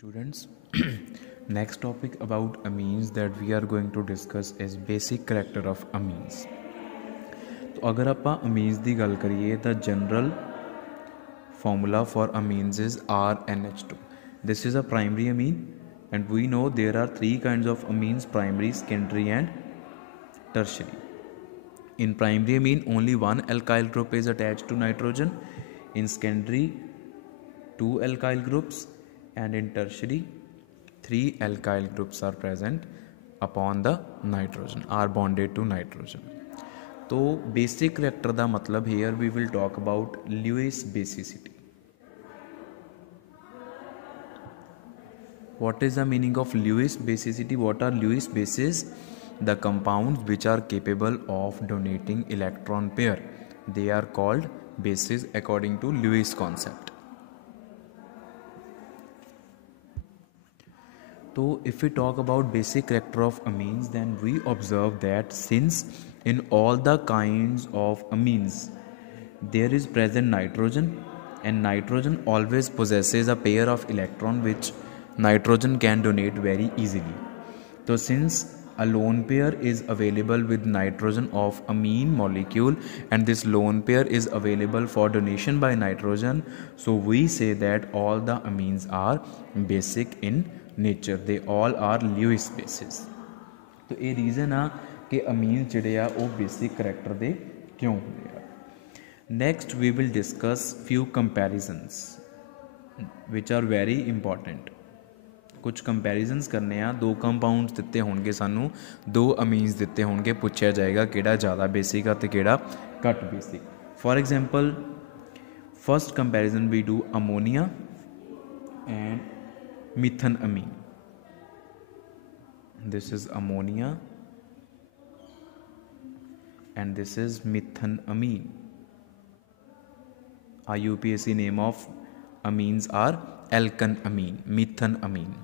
Students, next topic about amines that we are going to discuss is basic character of amines. तो अगर आप amines की गल करिए तो general formula for amines is RNH2. This is a primary amine and we know there are three kinds of amines: primary, secondary and tertiary. In primary amine only one alkyl group is attached to nitrogen. In secondary two alkyl groups, and in tertiary three alkyl groups are present upon the nitrogen, are bonded to nitrogen. तो basic character दा मतलब here we will talk about Lewis basicity. What is the meaning of Lewis basicity? What are Lewis bases? The compounds which are capable of donating electron pair, they are called bases according to Lewis concept. So if we talk about basic character of amines, then we observe that since in all the kinds of amines there is present nitrogen, and nitrogen always possesses a pair of electron which nitrogen can donate very easily. So since a lone pair is available with nitrogen of amine molecule and this lone pair is available for donation by nitrogen, so we say that all the amines are basic in nature, they all are Lewis bases. तो ये reason आ कि amines जिहड़े आ वो basic character दे क्यों होंदे आ. Next we will discuss few comparisons which are very important. कुछ कंपैरिजनस करने आ. दो कंपाउंड्स दिते होणगे, सानू दो अमीन्स दिते होणगे, पुछया जाएगा किहड़ा ज़्यादा बेसिक आ ते किहड़ा घट basic. For example first comparison we do ammonia and methanamine. This is ammonia and this is methanamine. Our UPSC name of amines are alkanamine, methanamine.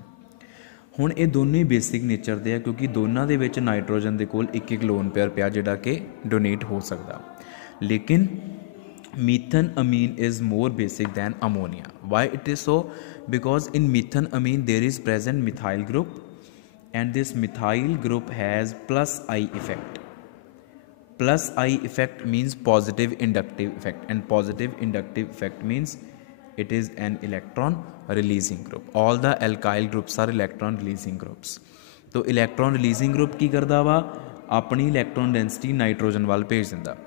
ਹੁਣ ਇਹ ਦੋਨੋਂ ਹੀ ਬੇਸਿਕ ਨੇਚਰ ਦੇ ਆ ਕਿਉਂਕਿ ਦੋਨਾਂ ਦੇ ਵਿੱਚ ਨਾਈਟ੍ਰੋਜਨ ਦੇ ਕੋਲ ਇੱਕ ਇੱਕ ਲੋਨ ਪੇਅਰ ਪਿਆ ਜਿਹੜਾ ਕਿ ਡੋਨੇਟ ਹੋ ਸਕਦਾ. ਲੇਕਿਨ methanamine is more basic than ammonia. Why it is so? Because in methanamine there is present methyl group and this methyl group has plus I effect. Plus I effect means positive inductive effect, and positive inductive effect means it is an electron releasing group. All the alkyl groups are electron releasing groups. तो electron releasing group की करदा वा अपनी electron density nitrogen वाल भेज दिंदा,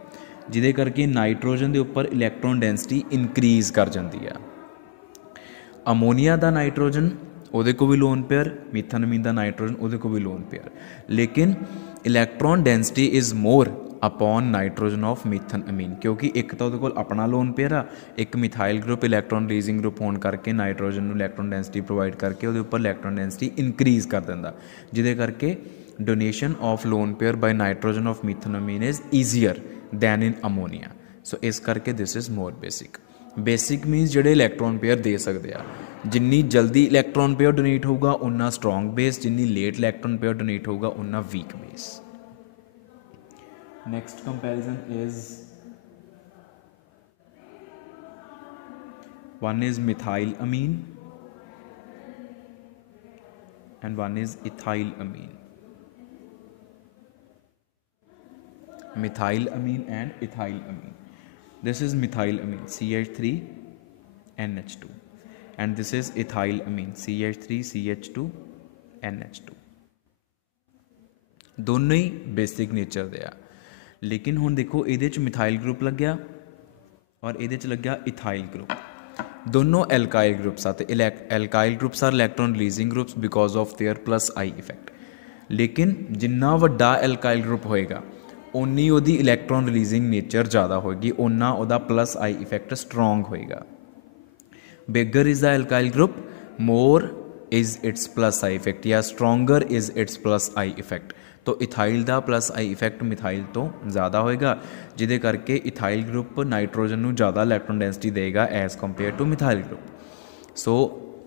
जिहदे करके नाइट्रोजन के उपर इलैक्ट्रॉन डेंसिटी इनक्रीज कर जाती है. अमोनीया का नाइट्रोजन उहदे को भी लोन पेयर, मीथानमीन का नाइट्रोजन उहदे को भी लोन पेयर, लेकिन electron density is more upon nitrogen of methanamine क्योंकि एक तो उहदे कोल अपना लोन पेयर आ, एक methyl group electron releasing group होने करके नाइट्रोजन नूं इलैक्ट्रॉन डेंसिटी प्रोवाइड करके उहदे उपर इलैक्ट्रॉन डेंसिटी इनक्रीज कर दिंदा, जिहदे करके donation of lone pair by nitrogen of methanamine is easier than in ammonia. So इस करके this is more basic. Basic means जिहड़े इलैक्ट्रॉन पेयर दे सकते हैं. जिन्नी जल्दी इलैक्ट्रॉन पेयर डोनेट होगा उन्ना स्ट्रॉन्ग बेस, जिन्नी लेट इलैक्ट्रॉन पेयर डोनेट होगा उन्ना weak base. Next comparison is one is methyl amine and one is ethyl amine. Methyl amine and ethyl amine. This is methyl amine CH3 NH2 and this is ethyl amine CH3 CH2 NH2. दोनों ही basic nature दे आ, लेकिन हुण देखो इहदे च methyl group लग गया और इहदे च लग गया इथाइल ग्रुप. दोनों एल्काइल ग्रुप्स आते. Alkyl groups are electron releasing groups because of their plus I effect. लेकिन जिन्ना वड्डा एल्काइल ग्रुप होएगा उन्नी उहदी इलैक्ट्रॉन रिलीजिंग नेचर ज़्यादा होएगी, उन्ना उहदा प्लस आई इफेक्ट स्ट्रॉन्ग होएगा. Bigger is the alkyl group more is its plus I effect या stronger is its plus I effect. तो इथाइल का प्लस आई इफेक्ट मिथाइल तो ज़्यादा होएगा, जिहदे करके इथाइल ग्रुप नाइट्रोजन नूं ज़्यादा इलैक्ट्रॉन डेंसिटी देगा as compare to methyl group. So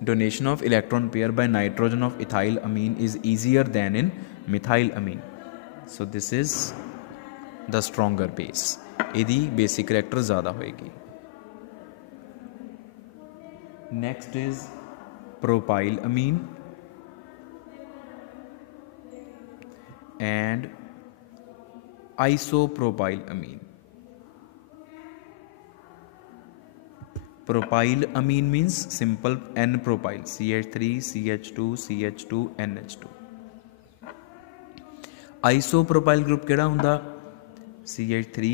donation of electron pair by nitrogen of ethyl amine is easier than in methyl amine. So this is the stronger base. यदि basic character ज़्यादा होएगी. Next is propyl amine and isopropyl amine. Propyl amine means simple N-propyl, CH3, CH2, CH2, NH2. Isopropyl group केड़ा हुंदा? CH3,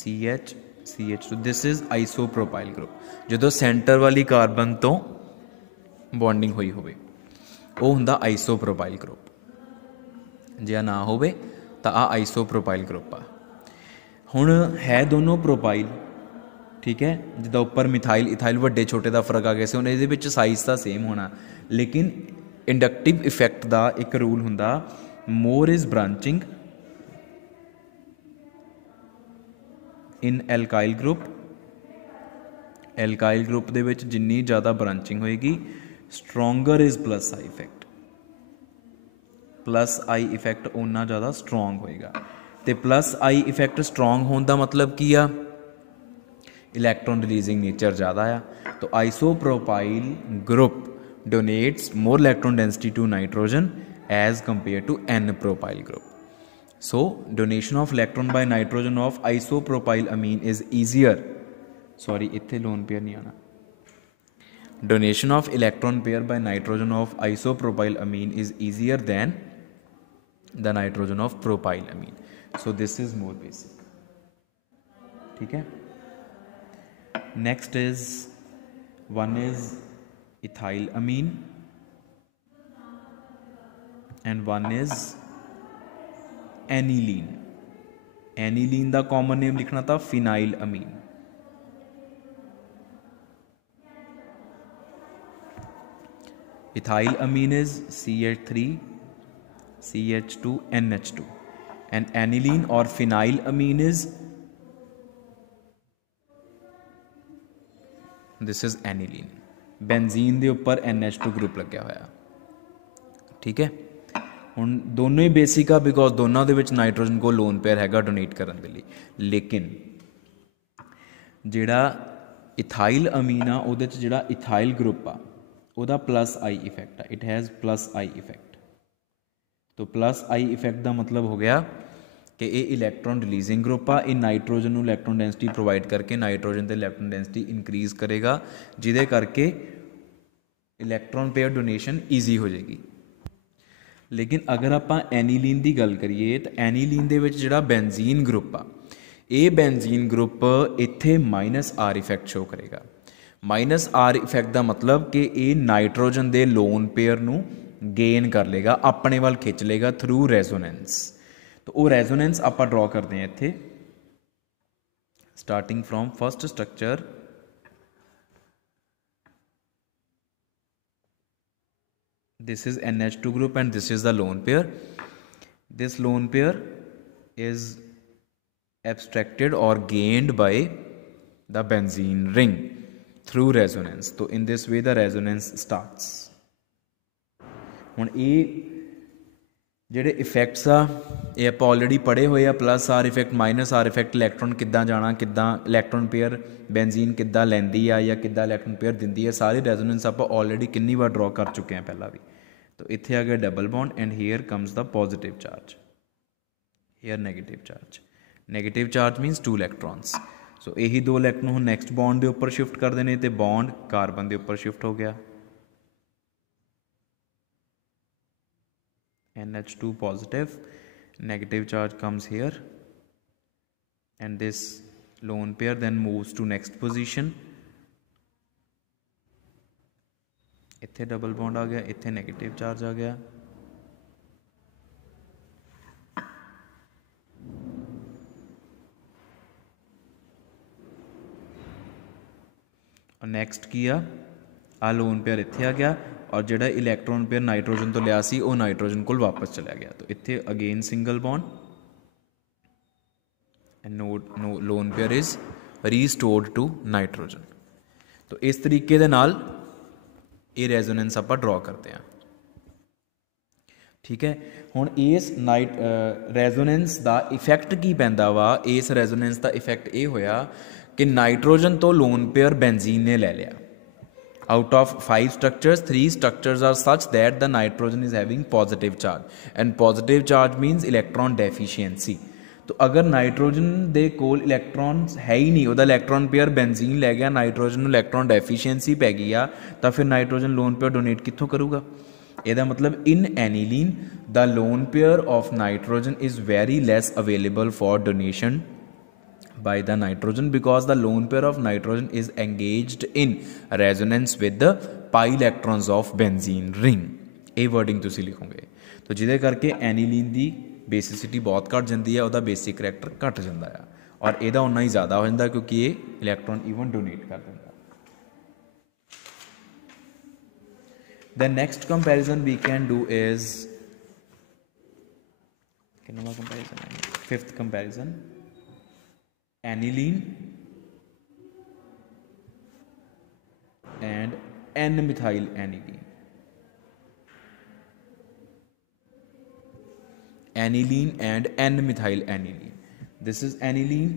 CH, CH2. This is isopropyl group. जदों centre वाली carbon तो bonding हुई होवे वो हुंदा isopropyl group. जे ना होवे तो आ आइसोप्रोपाइल ग्रुप आ। हुण है दोनों प्रोपाइल, ठीक है, जिदा उपर मिथाइल इथाइल वड्डे छोटे का फर्क आ गया से हुण इहदे विच साइज तो सेम होना, लेकिन इंडक्टिव इफैक्ट का एक रूल हुंदा more is branching in alkyl group. Alkyl group दे विच जिन्नी ज़्यादा ब्रांचिंग होएगी stronger is plus I effect, plus I effect उन्ना ज़्यादा स्ट्रोंग होएगा। तो प्लस आई इफैक्ट स्ट्रोंग होने का मतलब की आ, इलैक्ट्रॉन रिलीजिंग नेचर ज़्यादा आ। तो isopropyl group donates more electron density to nitrogen as compare to n propyl group. So donation of electron by nitrogen of isopropyl amine is easier, sorry इत्थे lone pair नहीं आना, donation of electron pair by nitrogen of isopropyl amine is easier than the nitrogen of propyl amine. So this is more basic. ठीक है, next is one is ethyl amine and one is aniline. Aniline का common name लिखना था phenyl amine. Ethyl amine is CH3, CH2, NH2 and aniline or phenyl amine is, this is aniline. Benzene दे उपर NH2 group लग्या होया, ठीक है। हुण दोनों ही बेसिक आ बिकॉज दोनों दे विच नाइट्रोजन को लोन पेयर हैगा डोनेट करन दे लई, लेकिन जिहड़ा इथाइल अमीन आ उहदे च जिहड़ा इथाइल ग्रुप आ ਉਹਦਾ प्लस आई इफैक्ट है, it has plus I effect. तो प्लस आई इफैक्ट का मतलब हो गया कि ये इलैक्ट्रॉन रिलीजिंग ग्रुप आ, ये नाइट्रोजन को इलैक्ट्रॉन डेंसिटी प्रोवाइड करके नाइट्रोजन की इलैक्ट्रॉन डेंसिटी इनक्रीज करेगा, जिदे करके इलैक्ट्रॉन पेयर डोनेशन ईजी हो जाएगी। लेकिन अगर आप एनीलीन की गल करिए तो एनीलीन के जिहड़ा बेंजीन ग्रुप आ, ये बेंजीन ग्रुप इत्थे माइनस आर इफैक्ट शो करेगा। माइनस आर इफैक्ट का मतलब कि ये नाइट्रोजन के लोन पेयर नू गेन कर लेगा, अपने वाल खिंच लेगा थ्रू रेजोनेंस। तो वो रेजोनेंस आप ड्रॉ करते हैं इत्थे, starting from first structure this is NH2 group and this is the lone pair. This lone pair is abstracted or gained by the benzene ring through resonance. So in this way the resonance starts. ਹੁਣ ਇਹ ਜਿਹੜੇ effects ਆ ਇਹ ਆਪਾਂ already ਪੜ੍ਹੇ ਹੋਏ ਆ, plus R effect minus R effect, electron ਕਿੱਦਾਂ ਜਾਣਾ, ਕਿੱਦਾਂ ਇਲੈਕਟ੍ਰੋਨ ਪੇਅਰ ਬੈਂਜ਼ੀਨ ਕਿੱਦਾਂ ਲੈਂਦੀ ਆ ਜਾਂ ਕਿੱਦਾਂ ਇਲੈਕਟ੍ਰੋਨ ਪੇਅਰ ਦਿੰਦੀ ਆ, ਸਾਰੀ ਰੈਜ਼ੋਨੈਂਸ ਆਪਾਂ ਆਲਰੇਡੀ ਕਿੰਨੀ ਵਾਰ ਡਰॉ ਕਰ ਚੁੱਕੇ ਆ ਪਹਿਲਾਂ ਵੀ। तो इत्थे आ गया double bond and here comes the positive charge, here negative charge. Negative charge minus 2 electrons. So यही 2 इलैक्ट्रॉन हम नैक्सट बॉन्ड के उपर शिफ्ट करते हैं तो बॉन्ड कार्बन के उपर शिफ्ट हो गया, NH2 positive, negative charge comes here and this lone pair then moves to next position। इत्थे डबल बॉन्ड आ गया, इत्थे नेगेटिव चार्ज आ गया, और नैक्सट किया आ लोन पेयर इत्थे आ गया और जिहड़ा इलैक्ट्रॉन पेयर नाइट्रोजन तो लिया सी वो नाइट्रोजन को वापस चला गया। तो इत्थे again single bond and no lone pair is restored to nitrogen. तो इस तरीके दे नाल ये रेजोनेंस आप ड्रॉ करते हैं, ठीक है। हुण इस नाइट रेजोनेंस का इफैक्ट की पैंदा वा, इस रेजोनेंस का इफैक्ट ये होया कि नाइट्रोजन तो लोन पेयर बेंजीन ने ले लिया, Out of 5 structures, 3 structures are such that the nitrogen is having positive charge, and positive charge means electron deficiency. तो अगर नाइट्रोजन ਦੇ ਕੋਲ ਇਲੈਕਟ੍ਰॉन्स है ही नहीं, ਉਹਦਾ ਇਲੈਕਟ੍ਰॉन पेयर ਬੈਂਜ਼ੀਨ ਲੈ ਗਿਆ, ਨਾਈਟ੍ਰੋਜਨ ਨੂੰ ਇਲੈਕਟ੍ਰॉन ਡੈਫੀਸ਼ੀਐਂਸੀ ਪੈ ਗਈ ਆ, ਤਾਂ ਫਿਰ ਨਾਈਟ੍ਰੋਜਨ ਲੋਨ ਪੇਅਰ ਡੋਨੇਟ ਕਿੱਥੋਂ ਕਰੂਗਾ? ਇਹਦਾ ਮਤਲਬ in aniline the lone pair of nitrogen is very less available for donation by the nitrogen because the lone pair of nitrogen is engaged in resonance with the pi electrons of benzene ring. ਇਹ wording ਤੁਸੀਂ ਲਿਖੋਗੇ, तो ਜਿਹਦੇ ਕਰਕੇ ਐਨੀਲੀਨ ਦੀ ਬੇਸਿਸਿਟੀ ਬਹੁਤ ਘੱਟ ਜਾਂਦੀ ਹੈ, ਉਹਦਾ ਬੇਸਿਕ ਕਰੈਕਟਰ ਘੱਟ ਜਾਂਦਾ ਆ, ਔਰ ਇਹਦਾ ਉਨਾ ਹੀ ਜ਼ਿਆਦਾ ਹੋ ਜਾਂਦਾ ਕਿਉਂਕਿ ਇਹ ਇਲੈਕਟ੍ਰੋਨ ਈਵਨ ਡੋਨੇਟ ਕਰ ਦਿੰਦਾ। The next comparison we can do is fifth comparison, aniline and N-methyl aniline. Aniline and N-methyl aniline. This is aniline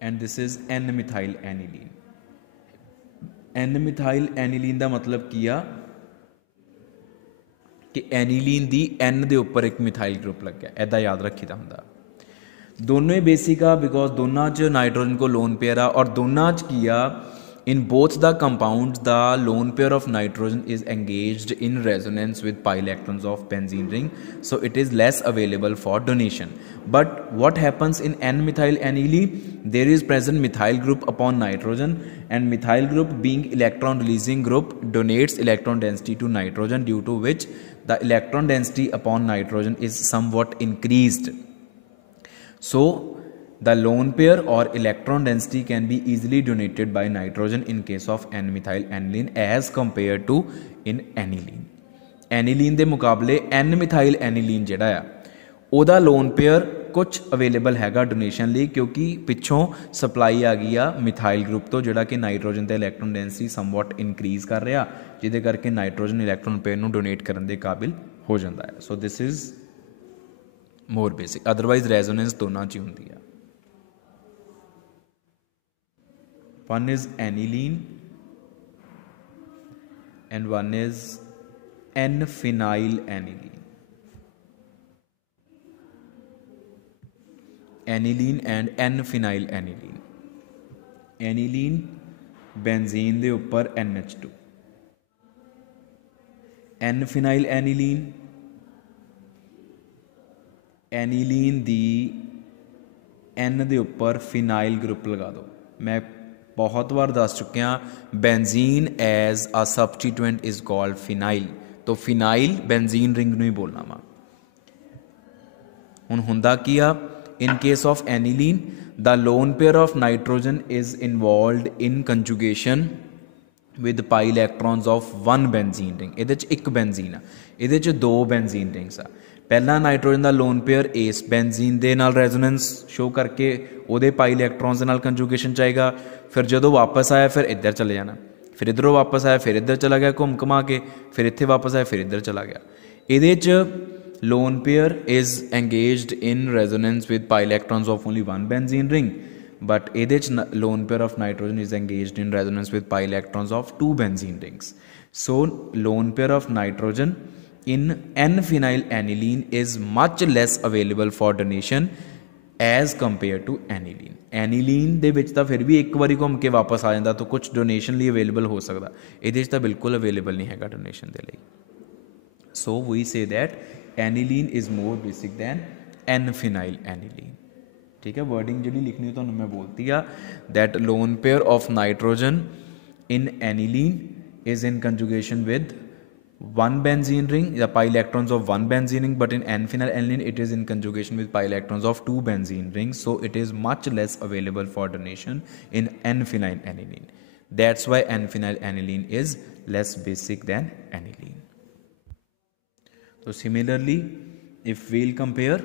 and this is N-methyl aniline. N-methyl aniline ਦਾ ਮਤਲਬ ਕੀ ਆ ਕਿ ਐਨੀਲੀਨ ਦੀ N ਦੇ ਉੱਪਰ ਇੱਕ methyl group ਲੱਗਿਆ, ਇੱਦਾਂ ਯਾਦ ਰੱਖੀਦਾ ਹੁੰਦਾ। ਦੋਨੋਂ ਹੀ ਬੇਸਿਕ ਆ ਬਿਕੋਜ਼ ਦੋਨਾਂ 'ਚ ਨਾਈਟ੍ਰੋਜਨ ਕੋ ਲੋਨ ਪੇਅਰ ਆ, ਔਰ ਦੋਨਾਂ 'ਚ ਕੀ ਆ, in both the compounds the lone pair of nitrogen is engaged in resonance with pi electrons of benzene ring, so it is less available for donation. But what happens in N-methyl aniline? There is present methyl group upon nitrogen, and methyl group being electron releasing group donates electron density to nitrogen, due to which the electron density upon nitrogen is somewhat increased. So the lone pair or electron density can be easily donated by nitrogen in case of N-methyl aniline as compared to in aniline. Aniline ਦੇ ਮੁਕਾਬਲੇ N-methyl aniline ਜਿਹੜਾ ਆ ਉਹਦਾ loan pair ਕੁਝ available ਹੈਗਾ donation ਲਈ, ਕਿਉਂਕਿ ਪਿੱਛੋਂ ਸਪਲਾਈ ਆ ਗਈ ਆ ਮਿਥਾਈਲ ਗਰੁੱਪ ਤੋਂ ਜਿਹੜਾ ਕਿ ਨਾਈਟ੍ਰੋਜਨ ਦਾ ਇਲੈਕਟ੍ਰੋਨ ਡੈਂਸਿਟੀ ਸਮਵਟ ਇਨਕਰੀਜ਼ ਕਰ ਰਿਹਾ, ਜਿਹਦੇ ਕਰਕੇ ਨਾਈਟ੍ਰੋਜਨ ਇਲੈਕਟ੍ਰੋਨ ਪੇਅਰ ਨੂੰ ਡੋਨੇਟ ਕਰਨ ਦੇ ਕਾਬਿਲ ਹੋ ਜਾਂਦਾ ਹੈ। So this is more basic, otherwise resonance ਦੋਨਾਂ 'ਚ ਹੀ ਹੁੰਦੀ ਆ। One is aniline and one is N-phenyl aniline. Aniline and N-phenyl aniline. Aniline benzene ਦੇ ਉੱਪਰ NH2, N-phenyl aniline aniline ਦੀ N ਦੇ ਉੱਪਰ phenyl ਗਰੁੱਪ ਲਗਾ ਦਿਓ। मैं बहुत बार दस चुकिया benzene as a substituent is called phenyl, तो फिनाइल बेंजीन रिंग ਨੂੰ ਹੀ ਬੋਲਣਾ ਵਾ। ਹੁਣ ਹੁੰਦਾ ਕੀ ਆ, in case of aniline the lone pair of nitrogen is involved in conjugation with pi electrons of one benzene ring। ਇਹਦੇ 'ਚ ਇੱਕ ਬੈਂਜ਼ੀਨ ਆ, ਇਹਦੇ 'ਚ ਦੋ ਬੈਂਜ਼ੀਨ ਰਿੰਗਸ ਆ। ਪਹਿਲਾਂ ਨਾਈਟ੍ਰੋਜਨ ਦਾ ਲੋਨ ਪੇਅਰ ਇਸ ਬੈਂਜ਼ੀਨ ਦੇ ਨਾਲ ਰੈਜ਼ੋਨੈਂਸ ਸ਼ੋ ਕਰਕੇ ਉਹਦੇ ਪਾਈ ਇਲੈਕਟ੍ਰੋਨਸ ਦੇ ਨਾਲ ਕੰਜੂਗੇਸ਼ਨ 'ਚ ਆਏਗਾ, ਫਿਰ ਜਦੋਂ ਵਾਪਸ ਆਇਆ ਫਿਰ ਇੱਧਰ ਚਲੇ ਜਾਣਾ, ਫਿਰ ਇੱਧਰੋਂ ਵਾਪਸ ਆਇਆ ਫਿਰ ਇੱਧਰ ਚਲਾ ਗਿਆ ਘੁੰਮ ਘੁਮਾ ਕੇ, ਫਿਰ ਇੱਥੇ ਵਾਪਸ ਆਇਆ ਫਿਰ ਇੱਧਰ ਚਲਾ ਗਿਆ। ਇਹਦੇ 'ਚ lone pair is engaged in resonance with pi electrons of only one benzene ring, but ਇਹਦੇ 'ਚ lone pair of nitrogen is engaged in resonance with pi electrons of two benzene rings. So lone pair of nitrogen in N-phenyl aniline is much less available for donation as compared to aniline. Aniline ਦੇ ਵਿੱਚ ਤਾਂ ਫਿਰ ਵੀ ਇੱਕ ਵਾਰੀ ਘੁੰਮ ਕੇ ਵਾਪਸ ਆ ਜਾਂਦਾ, ਤਾਂ ਕੁਝ ਡੋਨੇਸ਼ਨ ਲਈ ਅਵੇਲੇਬਲ ਹੋ ਸਕਦਾ, ਇਹਦੇ 'ਚ ਤਾਂ ਬਿਲਕੁਲ ਅਵੇਲੇਬਲ ਨਹੀਂ ਹੈਗਾ ਡੋਨੇਸ਼ਨ ਦੇ ਲਈ। ਸੋ ਵੀ say that aniline is more basic than N-phenyl aniline। ठीक है, वर्डिंग जी लिखनी तो मैं बोलती है that lone pair of nitrogen in aniline is in conjugation with one benzene ring, the pi electrons of one benzene ring, but in N-phenyl aniline it is in conjugation with pi electrons of two benzene rings, so it is much less available for donation in N-phenyl aniline. That's why N-phenyl aniline is less basic than aniline. So similarly, if we'll compare